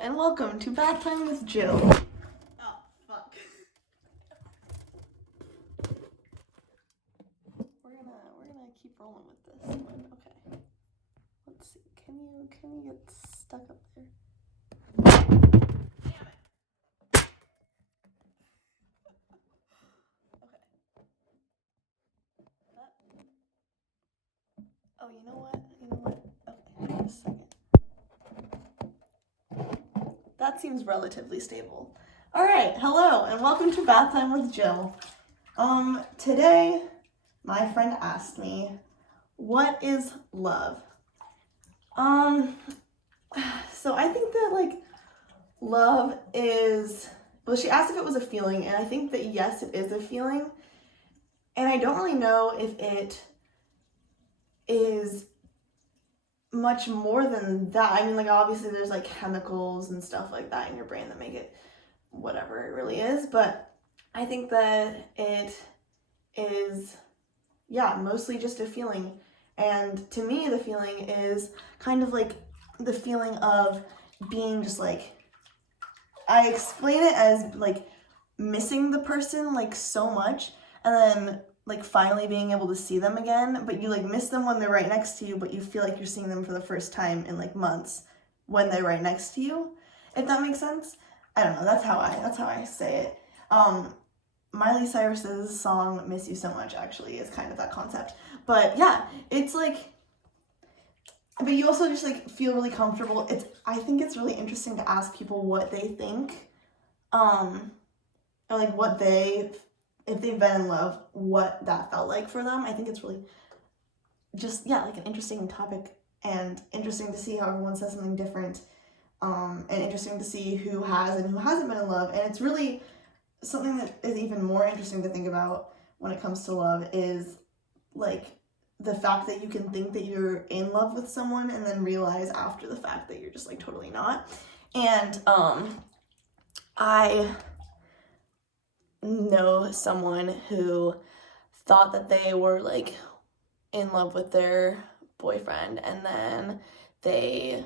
and welcome to Bath Time with Jill. Oh, fuck. We're gonna keep rolling with this one. Okay. Let's see. Can you get stuck up there? Damn it. Okay. Oh, you know what? Okay, wait a second. That seems relatively stable. Alright, hello, and welcome to Bath Time with Jill. Today, my friend asked me, what is love? So I think that, love is, well, she asked if it was a feeling, and I think that yes, it is a feeling, and I don't really know if it is much more than that. I mean, obviously there's, chemicals and stuff like that in your brain that make it whatever it really is, but I think that it is, mostly just a feeling. And to me, the feeling is kind of like the feeling of being just I explain it as missing the person so much, and then finally being able to see them again, but you miss them when they're right next to you, but you feel like you're seeing them for the first time in months when they're right next to you, if that makes sense. I don't know, that's how I say it. Miley Cyrus's song Miss You So Much actually is kind of that concept. But yeah, it's but you also just feel really comfortable. I think it's really interesting to ask people what they think, or what if they've been in love, what that felt like for them. I think it's really just, an interesting topic, and interesting to see how everyone says something different, and interesting to see who has and who hasn't been in love. And it's really something that is even more interesting to think about when it comes to love is the fact that you can think that you're in love with someone and then realize after the fact that you're just totally not. And I know someone who thought that they were in love with their boyfriend, and then they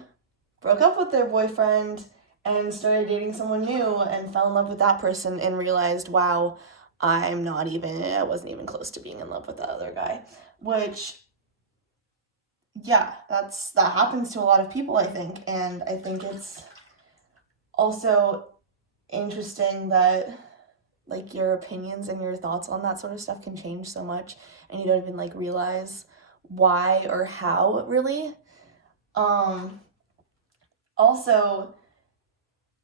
broke up with their boyfriend and started dating someone new and fell in love with that person and realized, wow, I wasn't even close to being in love with the other guy. Which, that happens to a lot of people, I think. And I think it's also interesting that your opinions and your thoughts on that sort of stuff can change so much, and you don't even realize why or how, really. Also,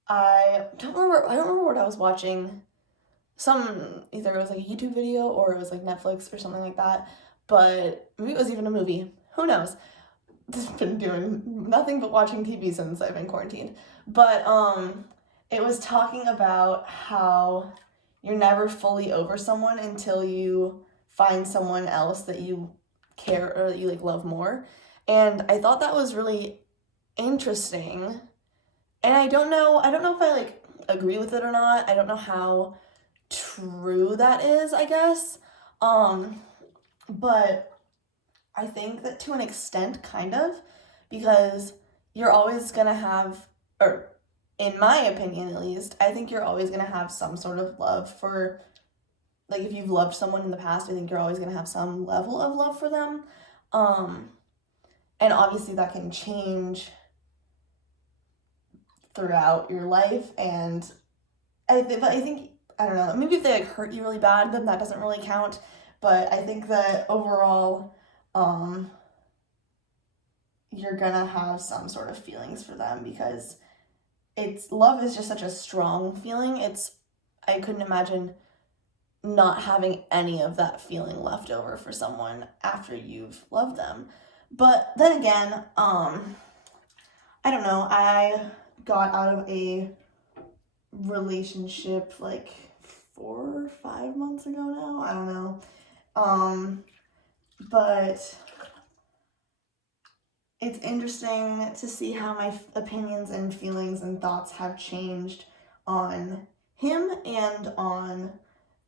I don't remember what I was watching. Either it was a YouTube video or it was Netflix or something like that, but maybe it was even a movie. Who knows? I've been doing nothing but watching TV since I've been quarantined. But it was talking about how you're never fully over someone until you find someone else that you care or that you love more. And I thought that was really interesting. And I don't know if I agree with it or not. I don't know how true that is, I guess. But I think that to an extent, kind of, because you're always gonna have, or in my opinion at least, I think you're always gonna have some sort of love for, if you've loved someone in the past, I think you're always gonna have some level of love for them. And obviously that can change throughout your life, and I think, I don't know, maybe if they hurt you really bad, then that doesn't really count. But I think that overall, you're gonna have some sort of feelings for them, because love is just such a strong feeling. I couldn't imagine not having any of that feeling left over for someone after you've loved them. But then again, I don't know, I got out of a relationship 4 or 5 months ago now, I don't know. But it's interesting to see how my opinions and feelings and thoughts have changed on him and on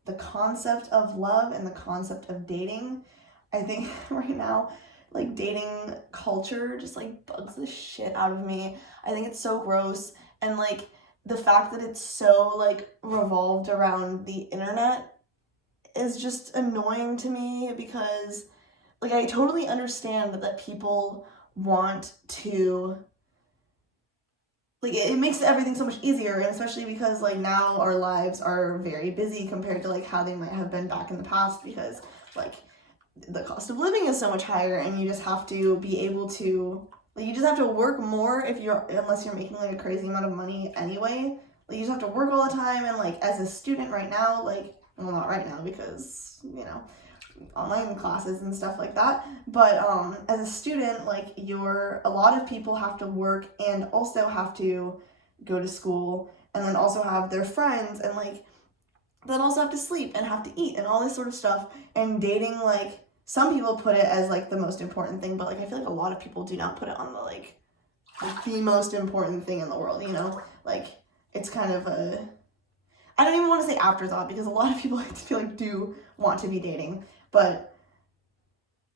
the concept of love and the concept of dating. I think right now, dating culture just bugs the shit out of me. I think it's so gross, And like the fact that it's so like revolved around the internet is just annoying to me, because like I totally understand that people want to, like it makes everything so much easier, and especially because like now our lives are very busy compared to like how they might have been back in the past, because like the cost of living is so much higher, and you just have to be able to, like you just have to work more if you're, unless you're making like a crazy amount of money anyway. Like you just have to work all the time, and like as a student right now, like, well, not right now because, you know, online classes and stuff like that, but as a student, like a lot of people have to work and also have to go to school, and then also have their friends, and like then also have to sleep and have to eat and all this sort of stuff. And dating, like some people put it as like the most important thing, but like I feel like a lot of people do not put it on the like the most important thing in the world, you know? Like it's kind of a, I don't even want to say afterthought, because a lot of people I feel like do want to be dating, but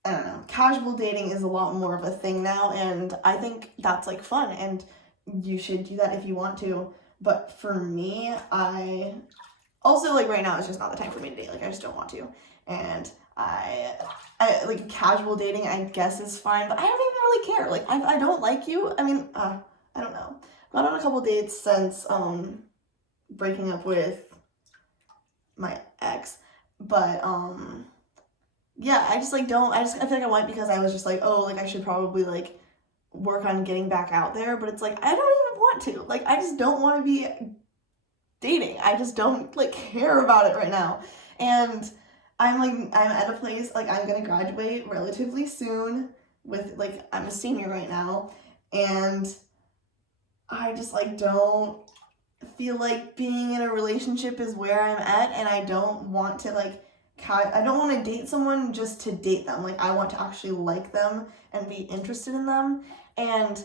I don't know. Casual dating is a lot more of a thing now, and I think that's like fun, and you should do that if you want to. But for me, I also like right now it's just not the time for me to date. Like I just don't want to, and I like casual dating I guess is fine, but I don't even really care. Like I don't like you. I mean, I don't know. I've gone on a couple dates since breaking up with my ex, but yeah, I just like don't, I feel like I went because I was just like, oh, like I should probably like work on getting back out there, but it's like I don't even want to. Like I just don't want to be dating. I just don't like care about it right now. And I'm at a place, like I'm gonna graduate relatively soon with, like, I'm a senior right now, and I just like don't feel like being in a relationship is where I'm at, and I don't want to like I don't want to date someone just to date them. Like I want to actually like them and be interested in them, and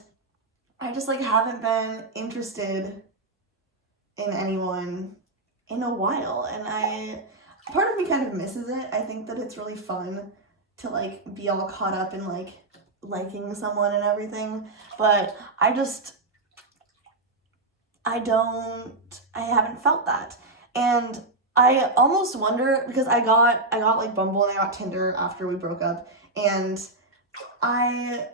I just like haven't been interested in anyone in a while, and part of me kind of misses it. I think that it's really fun to like be all caught up in like liking someone and everything, but I haven't felt that. And I almost wonder, because I got like Bumble and I got Tinder after we broke up, and I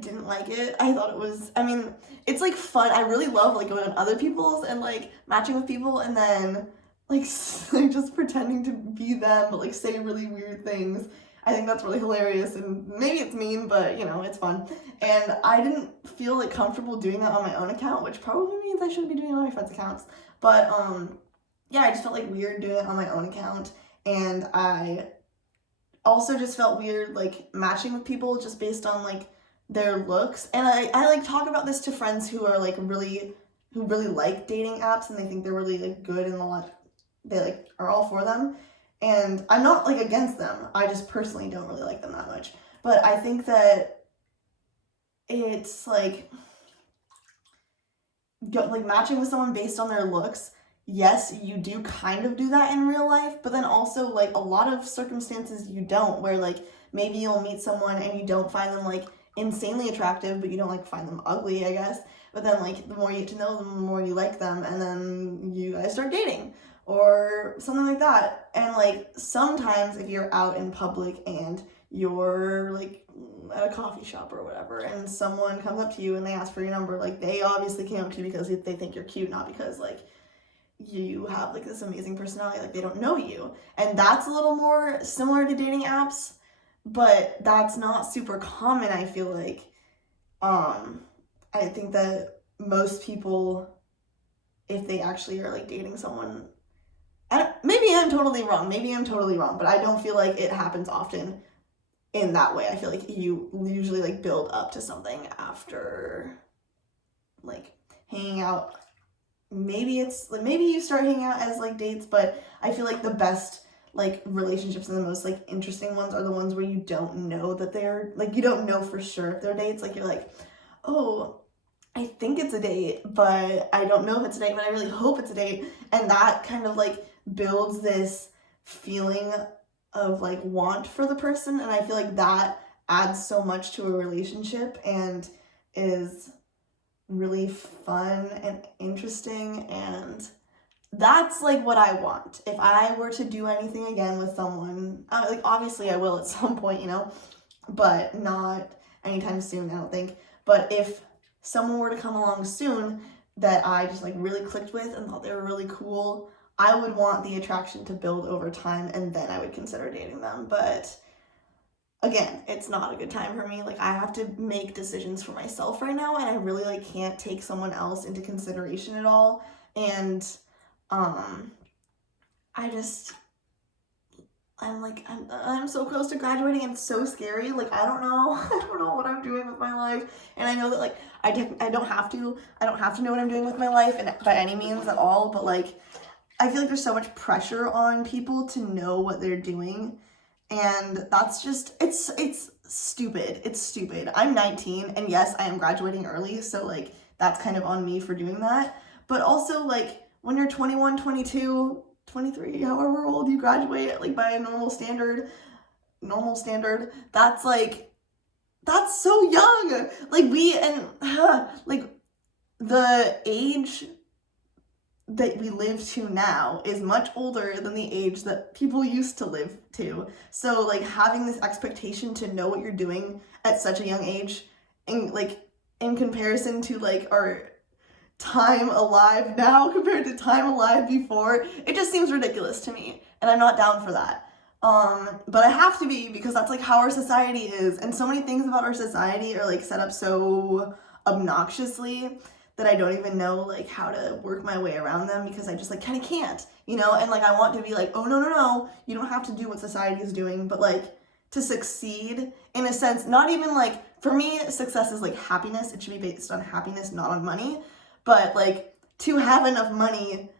didn't like it. I thought it was, I mean, it's like fun. I really love like going on other people's and like matching with people, and then like just pretending to be them, but like say really weird things. I think that's really hilarious, and maybe it's mean, but you know, it's fun. And I didn't feel like comfortable doing that on my own account, which probably means I shouldn't be doing it on my friends' accounts. But yeah, I just felt like weird doing it on my own account, and I also just felt weird like matching with people just based on like their looks. And I like talk about this to friends who are like who really like dating apps, and they think they're really like good, and a lot they like are all for them. And I'm not like against them. I just personally don't really like them that much. But I think that it's like matching with someone based on their looks. Yes, you do kind of do that in real life, but then also like a lot of circumstances you don't, where like maybe you'll meet someone and you don't find them like insanely attractive, but you don't like find them ugly, I guess. But then like the more you get to know them, the more you like them, and then you guys start dating or something like that. And like sometimes if you're out in public and you're like at a coffee shop or whatever, and someone comes up to you and they ask for your number, like they obviously came up to you because they think you're cute, not because like you have like this amazing personality, like they don't know you. And that's a little more similar to dating apps, but that's not super common, I feel like. I think that most people, if they actually are like dating someone, maybe I'm totally wrong, but I don't feel like it happens often in that way. I feel like you usually like build up to something after like hanging out. Maybe you start hanging out as like dates, but I feel like the best like relationships and the most like interesting ones are the ones where you don't know that they're like, you don't know for sure if they're dates. Like you're like, oh, I think it's a date, but I don't know if it's a date, but I really hope it's a date. And that kind of like builds this feeling of like want for the person, and I feel like that adds so much to a relationship and is really fun and interesting, and that's like what I want. If I were to do anything again with someone, like obviously I will at some point, you know, but not anytime soon, I don't think. But if someone were to come along soon that I just like really clicked with and thought they were really cool, I would want the attraction to build over time, and then I would consider dating them. But again, it's not a good time for me. Like, I have to make decisions for myself right now, and I really like can't take someone else into consideration at all. And um I just I'm so close to graduating, and it's so scary. Like, I don't know. I don't know what I'm doing with my life. And I know that like I don't have to know what I'm doing with my life and by any means at all, but like I feel like there's so much pressure on people to know what they're doing. And that's just it's stupid. It's stupid. I'm 19, and yes, I am graduating early, so like that's kind of on me for doing that. But also like when you're 21, 22, 23, however old you graduate, like by a normal standard, that's like that's so young. Like like the age that we live to now is much older than the age that people used to live to. So like having this expectation to know what you're doing at such a young age, and like in comparison to like our time alive now compared to time alive before, it just seems ridiculous to me, and I'm not down for that. But I have to be, because that's like how our society is, and so many things about our society are like set up so obnoxiously that I don't even know like how to work my way around them, because I just like kind of can't, you know. And like I want to be like, oh no, you don't have to do what society is doing, but like to succeed in a sense, not even like, for me success is like happiness. It should be based on happiness, not on money. But like to have enough money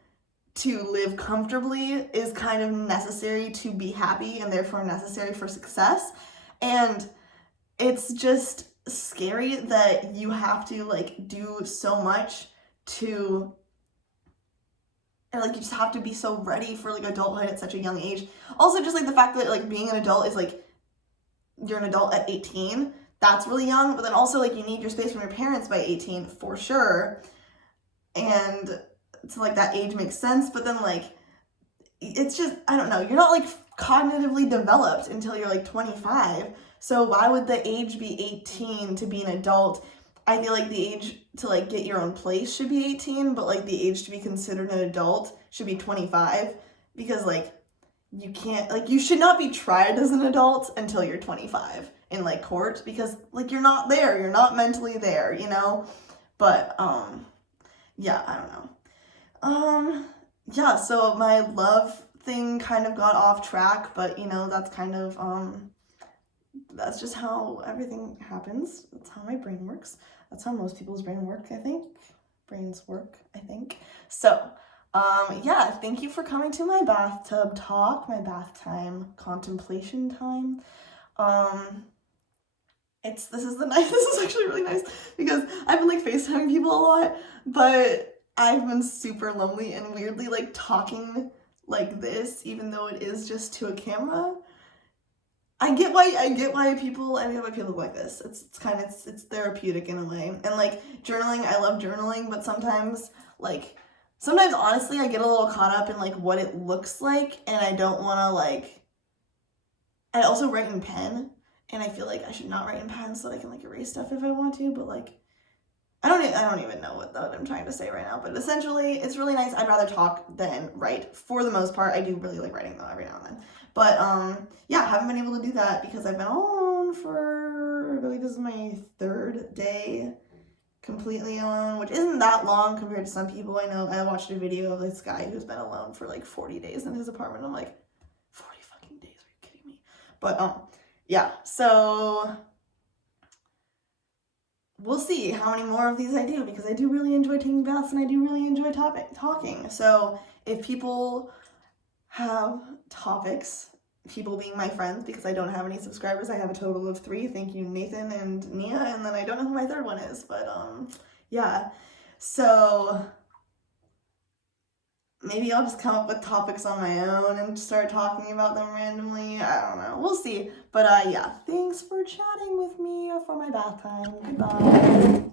to live comfortably is kind of necessary to be happy, and therefore necessary for success. And it's just scary that you have to like do so much to, and like you just have to be so ready for like adulthood at such a young age. Also just like the fact that like being an adult is like you're an adult at 18, that's really young. But then also like you need your space from your parents by 18 for sure, and so like that age makes sense. But then like it's just, I don't know, you're not like cognitively developed until you're like 25. So why would the age be 18 to be an adult? I feel like the age to like get your own place should be 18, but like the age to be considered an adult should be 25, because like you can't, like you should not be tried as an adult until you're 25 in like court, because like you're not there, you're not mentally there, you know? But yeah, I don't know. Yeah, so my love thing kind of got off track, but you know, that's kind of that's just how everything happens. That's how my brain works. That's how most people's brains work, I think. So, yeah, thank you for coming to my bathtub talk, my bath time, contemplation time. This is actually really nice, because I've been like FaceTiming people a lot, but I've been super lonely, and weirdly like talking like this, even though it is just to a camera. I get why people like this. It's kind of it's therapeutic in a way. And like journaling, I love journaling, but sometimes honestly I get a little caught up in like what it looks like, and I don't want to like, I also write in pen, and I feel like I should not write in pen so that I can like erase stuff if I want to, but like I don't even know what I'm trying to say right now, but essentially it's really nice. I'd rather talk than write for the most part. I do really like writing though every now and then. But yeah, I haven't been able to do that because I've been all alone for, I believe this is my 3rd day completely alone, which isn't that long compared to some people I know. I watched a video of this guy who's been alone for like 40 days in his apartment. I'm like, 40 fucking days, are you kidding me? But yeah, so we'll see how many more of these I do, because I do really enjoy taking baths, and I do really enjoy talking. So if people have topics, people being my friends, because I don't have any subscribers, I have a total of 3. Thank you, Nathan and Nia, and then I don't know who my 3rd one is, but yeah. So maybe I'll just come up with topics on my own and start talking about them randomly. I don't know. We'll see. But yeah, thanks for chatting with me for my bath time. Goodbye.